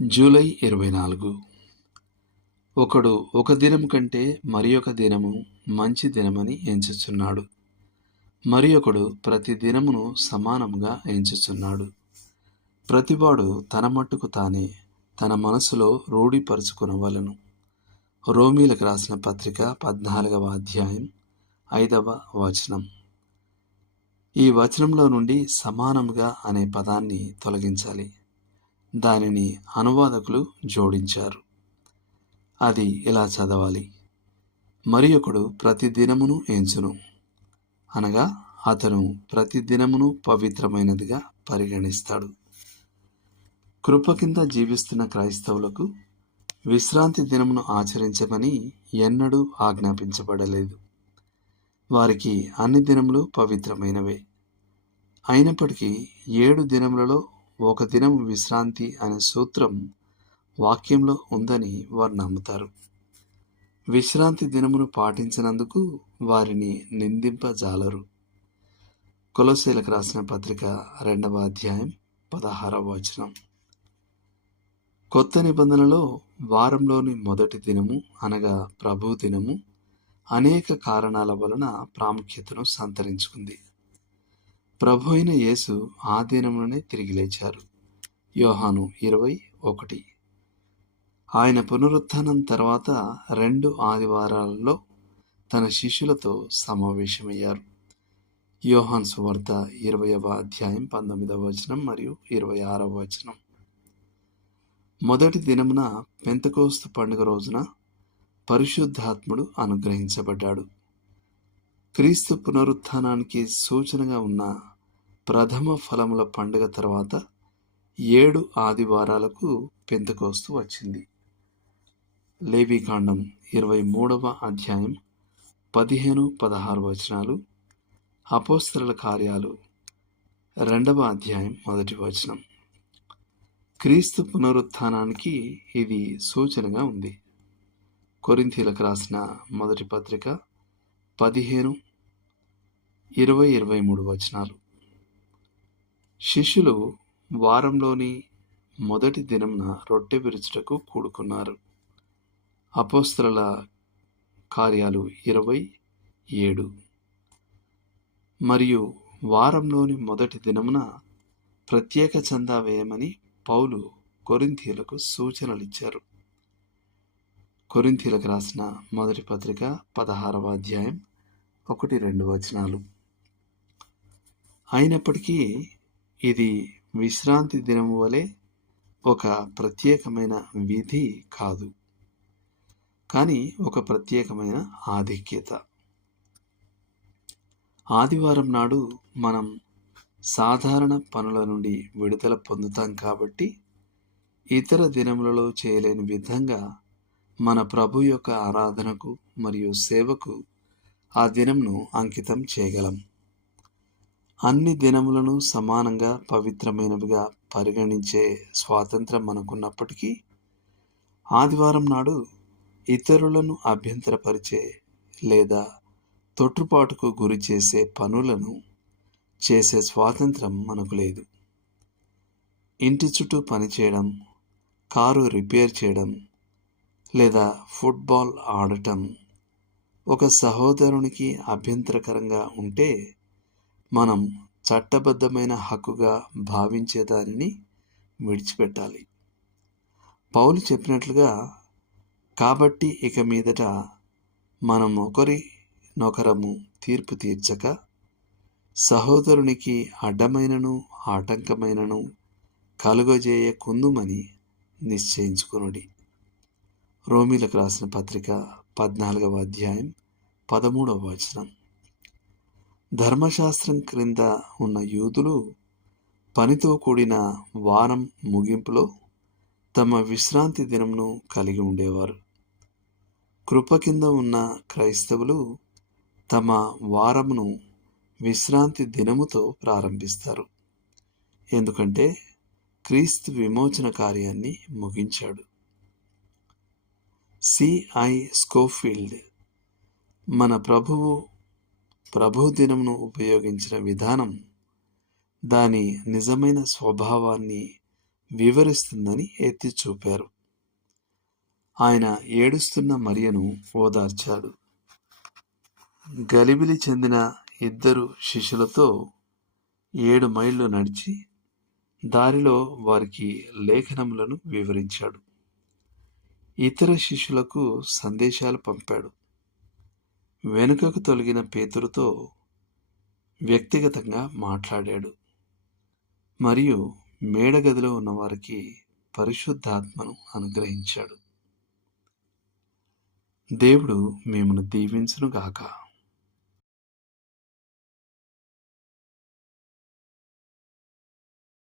July 24. ఒకడు ఒక దినము కంటే మరి ఒక దినము మంచి దినమని ఎంచుచున్నాడు, మరి ఒకడు ప్రతి దినమును సమానముగా ఎంచుచున్నాడు. ప్రతివాడు తన మట్టుకు తానే తన మనసులో రూఢిపరుచుకొనవలెను. రోమీలకు రాసిన పత్రిక 14వ అధ్యాయం 5వ వచనం. ఈ వచనంలో నుండి సమానముగా అనే పదాన్ని తొలగించాలి. దానిని అనువాదకులు జోడించారు. అది ఇలా చదవాలి: మరి ఒకడు ప్రతి దినమును ఎంచును, అనగా అతను ప్రతి దినమును పవిత్రమైనదిగా పరిగణిస్తాడు. కృప కింద జీవిస్తున్న క్రైస్తవులకు విశ్రాంతి దినమును ఆచరించమని ఎన్నడూ ఆజ్ఞాపించబడలేదు. వారికి అన్ని దినములు పవిత్రమైనవే. అయినప్పటికీ 7 దినములలో ఒక దినం విశ్రాంతి అనే సూత్రం వాక్యంలో ఉందని వారు నమ్ముతారు. విశ్రాంతి దినమును పాటించినందుకు వారిని నిందింపజాలరు. కొలొస్సీలకు రాసిన పత్రిక 2వ అధ్యాయం 16వ వచనం. కొత్త నిబంధనలో వారంలోని మొదటి దినము అనగా ప్రభు దినము అనేక కారణాల వలన ప్రాముఖ్యతను సంతరించుకుంది. ప్రభు అయిన యేసు ఆ దినమునే తిరిగి లేచారు. యోహాను 20:1. ఆయన పునరుత్థానం తర్వాత 2 ఆదివారాలలో తన శిష్యులతో సమావేశమయ్యారు. యోహాను సువార్త 20వ అధ్యాయం 19వ వచనం మరియు 26వ వచనం. మొదటి దినమున పెంతెకోస్తు పండుగ రోజున పరిశుద్ధాత్ముడు అనుగ్రహించబడ్డాడు. క్రీస్తు పునరుత్థానానికి సూచనగా ఉన్న ప్రథమ ఫలముల పండుగ తర్వాత 7 ఆదివారాలకు పెంతెకోస్తు వచ్చింది. లేవీకాండం 23వ అధ్యాయం 15-16 వచనాలు, అపోస్తలుల కార్యాలు 2వ అధ్యాయం 1వ వచనం. క్రీస్తు పునరుత్థానానికి ఇది సూచనగా ఉంది. కొరింథీయులకు రాసిన మొదటి పత్రిక 15, 20, 23 వచనాలు. శిష్యులు వారంలోని మొదటి దినమున రొట్టె విరుచుటకు కూడుకున్నారు. అపోస్తలుల కార్యాలు 27. మరియు వారంలోని మొదటి దినమున ప్రత్యేక చందా వేయమని పౌలు కొరింథీయులకు సూచనలిచ్చారు. కొరింథీయులకు రాసిన మొదటి పత్రిక 16వ అధ్యాయం 1-2 వచనాలు. అయినప్పటికీ ఇది విశ్రాంతి దినము వలె ఒక ప్రత్యేకమైన విధి కాదు, కానీ ఒక ప్రత్యేకమైన ఆధిక్యత. ఆదివారం నాడు మనం సాధారణ పనుల నుండి విడుదల పొందుతాం కాబట్టి ఇతర దినములలో చేయలేని విధంగా మన ప్రభు యొక్క ఆరాధనకు మరియు సేవకు ఆ దినంను అంకితం చేయగలం. అన్ని దినములను సమానంగా పవిత్రమైనవిగా పరిగణించే స్వాతంత్రం మనకున్నప్పటికీ ఆదివారం నాడు ఇతరులను అభ్యంతరపరిచే లేదా తొట్టుపాటుకు గురి చేసే పనులను చేసే స్వాతంత్రం మనకు లేదు. ఇంటి చుట్టూ పనిచేయడం, కారు రిపేర్ చేయడం లేదా ఫుట్బాల్ ఆడటం ఒక సహోదరునికి అభ్యంతరకరంగా ఉంటే మనం చట్టబద్ధమైన హక్కుగా భావించే దానిని విడిచిపెట్టాలి. పౌలు చెప్పినట్లుగా, కాబట్టి ఇక మీదట మనం ఒకరినొకరము తీర్పు తీర్చక సహోదరునికి అడ్డమైనను ఆటంకమైనను కలుగజేయకుందుమని నిశ్చయించుకొనుడి. రోమీలకు రాసిన పత్రిక 14వ అధ్యాయం 13వ వచనం. ధర్మశాస్త్రం క్రింద ఉన్న యూదులు పనితో కూడిన వారం ముగింపులో తమ విశ్రాంతి దినంను కలిగి ఉండేవారు. కృప కింద ఉన్న క్రైస్తవులు తమ వారమును విశ్రాంతి దినముతో ప్రారంభిస్తారు, ఎందుకంటే క్రీస్తు విమోచన కార్యాన్ని ముగించాడు. C.I. స్కోఫీల్డ్ మన ప్రభు దినమును ఉపయోగించిన విధానం దాని నిజమైన స్వభావాన్ని వివరిస్తుందని ఎత్తి చూపారు. ఆయన ఏడుస్తున్న మరియను ఓదార్చాడు. గలిబిలి చెందిన 2 శిష్యులతో 7 మైళ్ళు నడిచి దారిలో వారికి లేఖనములను వివరించాడు. ఇతర శిష్యులకు సందేశాలు పంపాడు. వెనుకకు తొలగిన పేతురుతో వ్యక్తిగతంగా మాట్లాడాడు. మరియు మేడగదిలో ఉన్న వారికి పరిశుద్ధాత్మను అనుగ్రహించాడు. దేవుడు మిమ్మల్ని దీవించునుగాక.